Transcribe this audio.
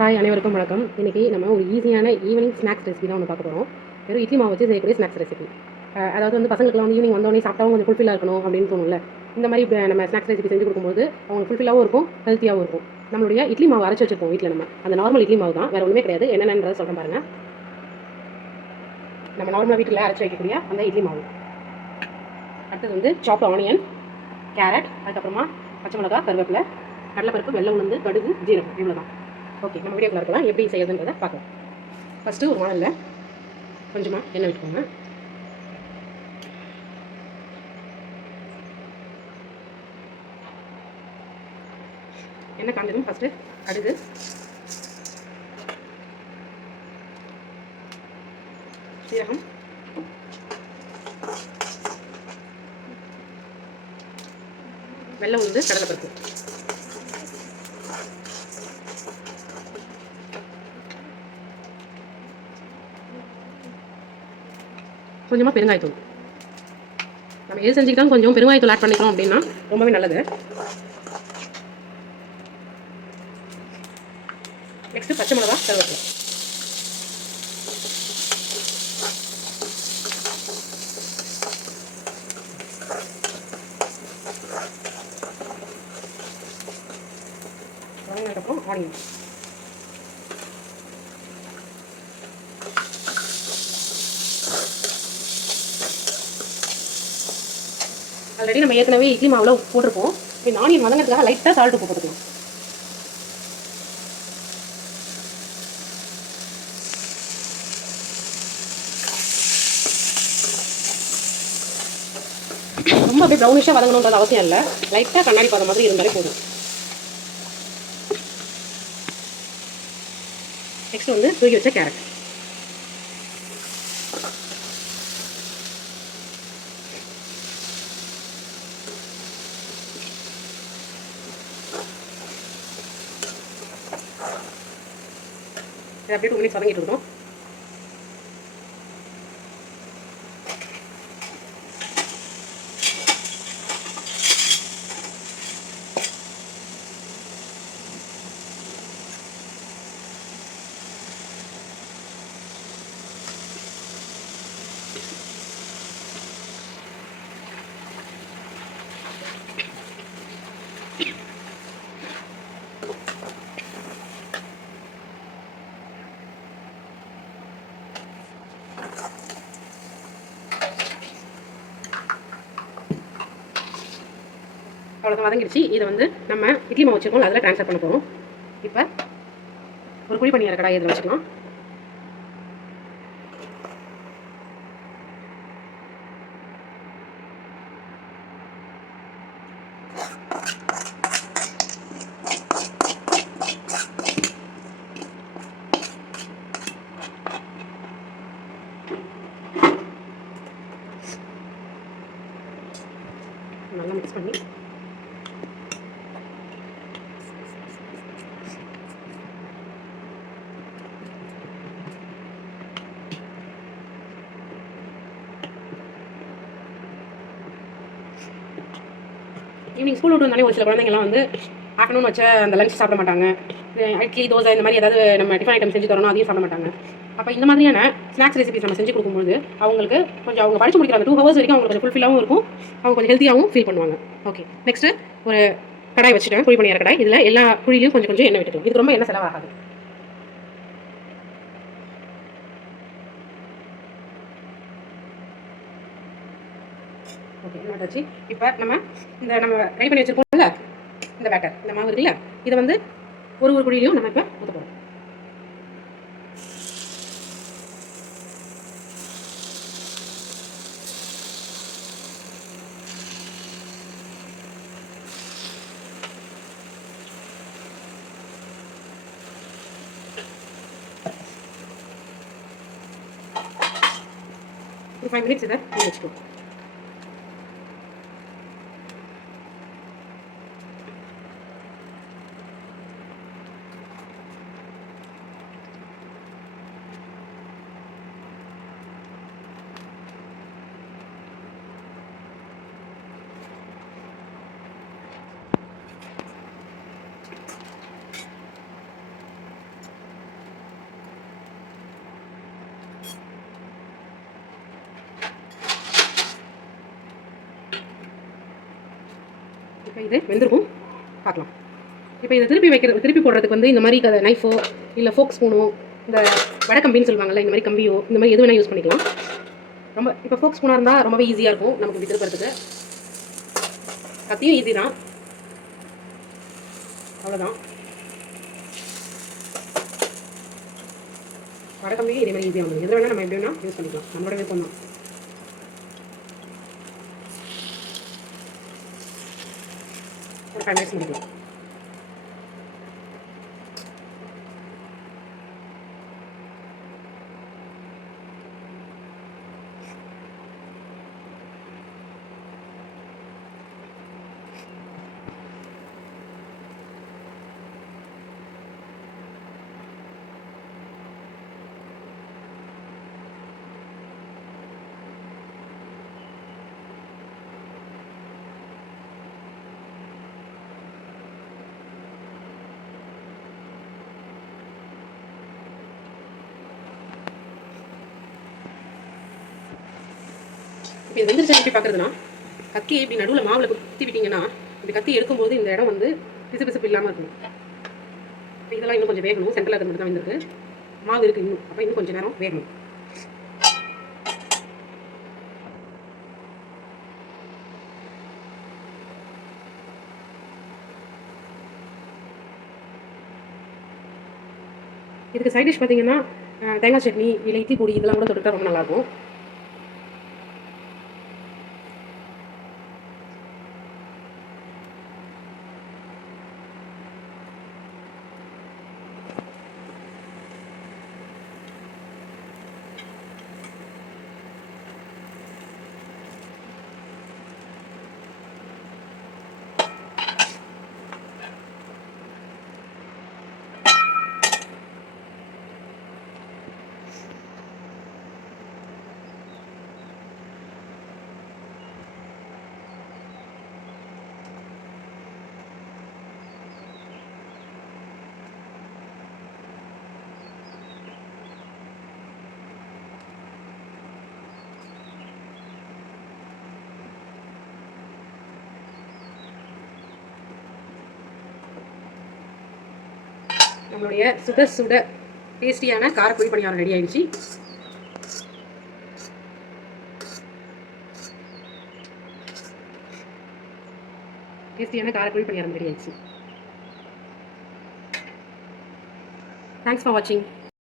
Hi, அனைவருக்கும் வணக்கம். இன்றைக்கி நம்ம ஒரு ஈஸியான ஈவினிங் ஸ்நாக்ஸ் ரெசிபி தான் ஒன்று பார்க்க போகிறோம். வெறும் இட்லி மாவு வச்சு செய்யக்கூடிய ஸ்நாக்ஸ் ரெசிபி. அதாவது வந்து பசங்களுக்குலாம் வந்து ஈவினிங் வந்தோடனே சாப்பிட்டாவும் கொஞ்சம் ஃபுல்ஃபில்லாக இருக்கணும் அப்படின்னு தோணும்ல. இந்த மாதிரி நம்ம ஸ்நாக்ஸ் ரெசிபி செஞ்சு கொடுக்கும்போது அவங்க ஃபுல்ஃபில்லாகவும் இருக்கும், ஹெல்த்தியாகவும் இருக்கும். நம்மளுடைய இட்லி மாவு அரைச்சி வச்சிருப்போம் வீட்டில். நம்ம அந்த நார்மல் இட்லி மாவு தான், வேறு ஒன்றுமே கிடையாது. என்னென்னன்றதை சொல்கிறேன் பாருங்கள். நம்ம நார்மலாக வீட்டில் அரைச்சி வைக்கக்கூடிய அந்த இட்லி மாவு. அடுத்தது வந்து சாப்ட் ஆனியன், கேரட், அதுக்கப்புறமா பச்சை மிளகா, கருவேப்பிலை, கடலைப்பருப்பு, வெள்ளை உளுந்து, கடுகு, ஜீரகம், இவ்வளோ தான். ஓகே, நம்ம வீடியோக்குள்ள இருக்கலாம் எப்படி செய்யறதுன்றதை பார்க்கலாம். ஃபஸ்ட்டு ஒரு வானலில் கொஞ்சமாக எண்ணெய் விட்டுக்கோங்க. எண்ணெய் காஞ்சதும் ஃபஸ்ட்டு கடுகு, சீரகம், வெள்ளை உளுந்து, கடலைப்பருப்பு. கொஞ்சமாக பெருங்காயத்தூள். நம்ம எது செஞ்சுக்கிட்டாலும் கொஞ்சம் பெருங்காயத்தூள் ஆட் பண்ணிக்கிறோம் அப்படின்னா ரொம்பவே நல்லது. நெக்ஸ்ட்டு பச்சை மிளகா, கருவேப்பிலை. வதங்கினதுக்கப்புறம் ஆனியன். ஆல்ரெடி நம்ம ஏற்கனவே இட்லி மாவில் போட்டிருப்போம். இந்த ஆனியன் வதங்கிறதுக்காக லைட்டாக சால்ட் உப்பு போட்டுக்கலாம். ரொம்ப அப்படியே ப்ரௌனிஷாக வதங்கணுன்றது அவசியம் இல்லை, லைட்டாக கண்ணாடி பாத மாதிரி இருந்தாலே போதும். நெக்ஸ்ட் வந்து தூக்கி வச்ச கேரட். அப்படியே 2 மினிட்ஸ் வதங்கிட்டு இருக்கோம். அவ்வளோதான், வதங்கிடுச்சு. இதை வந்து நம்ம இட்லி மாவு வச்சுருக்கோம், அதில் ட்ரான்ஸ்ஃபர் பண்ண போகிறோம். இப்போ ஒரு குழி பணியார கடாய் இதில் வச்சுக்கலாம். நல்லா மிக்ஸ் பண்ணி ஈவினிங் ஸ்கூல் விட்டு வந்தாலே ஒரு சில குழந்தைங்கலாம் வந்து ஆஃப்டர்நூன் வச்ச அந்த லஞ்ச் சாப்பிட மாட்டாங்க. இட்லி, தோசை இந்த மாதிரி ஏதாவது நம்ம டிஃபன் ஐட்டம் செஞ்சு தரணும், அதையும் சாப்பிட மாட்டாங்க. அப்போ இந்த மாதிரியான ஸ்நாக்ஸ் ரெசிபிஸ் நம்ம செஞ்சு கொடுக்கும்போது அவங்களுக்கு கொஞ்சம் அவங்க படிச்சு முடிக்கிற அந்த 2 ஹவர்ஸ் வரைக்கும் அவங்களுக்கு கொஞ்சம் ஃபுல்ஃபில்லாகவும் இருக்கும், அவங்க கொஞ்சம் ஹெல்த்தியாகவும் ஃபீல் பண்ணுவாங்க. ஓகே, நெக்ஸ்ட்டு ஒரு கடாய் வச்சுட்டேன், குழி பணியார கடாய். இதில் எல்லா குழியிலையும் கொஞ்சம் கொஞ்சம் எண்ணெய் விட்டுக்கலாம். இது ரொம்ப எண்ணெய் செலவாகாது. ஓகே, என்ன வச்சு இப்போ நம்ம ரெடி பண்ணி வச்சுருக்கோம்ல இந்த பேட்டர், இந்த மாவு இருக்குல்ல, இதை வந்து ஒரு குழியிலையும் நம்ம இப்போ ஊற்ற போகிறோம். ஒரு 5 மினிட்ஸ் இதை வச்சுக்கோம். இப்போ இது வெந்திருக்கும், பார்க்கலாம். இப்போ இதை திருப்பி போடுறதுக்கு வந்து இந்த மாதிரி நைஃபோ இல்லை ஃபோக் ஸ்பூனோ, இந்த வடக்கம்பின்னு சொல்லுவாங்கல்ல, இந்த மாதிரி கம்பியோ, இந்த மாதிரி எது வேணால் யூஸ் பண்ணிக்கலாம். ரொம்ப இப்போ ஃபோக் ஸ்பூனாக இருந்தால் ரொம்பவே ஈஸியாக இருக்கும் நமக்கு இப்படி திருப்புறதுக்கு. கத்தியும் ஈஸி தான், அவ்வளோதான். வடக்கம்பியும் இதே மாதிரி ஈஸியாக வந்துடும். எது வேணால் நம்ம எப்படி வேணால் யூஸ் பண்ணிக்கலாம், நம்மளோட விருப்பம் தான். ஒரு 5 மினிட்ஸ் முடிக்கலாம். இப்போ இது வெந்துருச்சு எப்படி பார்க்குறதுனா, கத்தி இப்படி நடுவில் மாவில் குத்தி விட்டிங்கன்னா இப்படி கத்தி எடுக்கும்போது இந்த இடம் வந்து பிசு பிசுப்பு இல்லாமல் இருக்கும். இப்போ இதெல்லாம் இன்னும் கொஞ்சம் வேகணும். சென்டரில் அது மட்டும் தான் வந்துருக்கு, மாவு இருக்குது இன்னும். அப்போ இன்னும் கொஞ்சம் நேரம் வேகணும். இதுக்கு சைட் டிஷ் பார்த்தீங்கன்னா தேங்காய் சட்னி இல்லை இட்லி பொடி இதெல்லாம் கூட தொட்டுட்டா ரொம்ப நல்லாயிருக்கும். நம்மளுடைய சுட சுட டேஸ்டியான காரக்குழி பணியாரம் ரெடி ஆயிடுச்சு. டேஸ்டியான காரக்குழி பணியாரம் ரெடி ஆயிடுச்சு. தேங்க்ஸ் ஃபார் வாட்சிங்.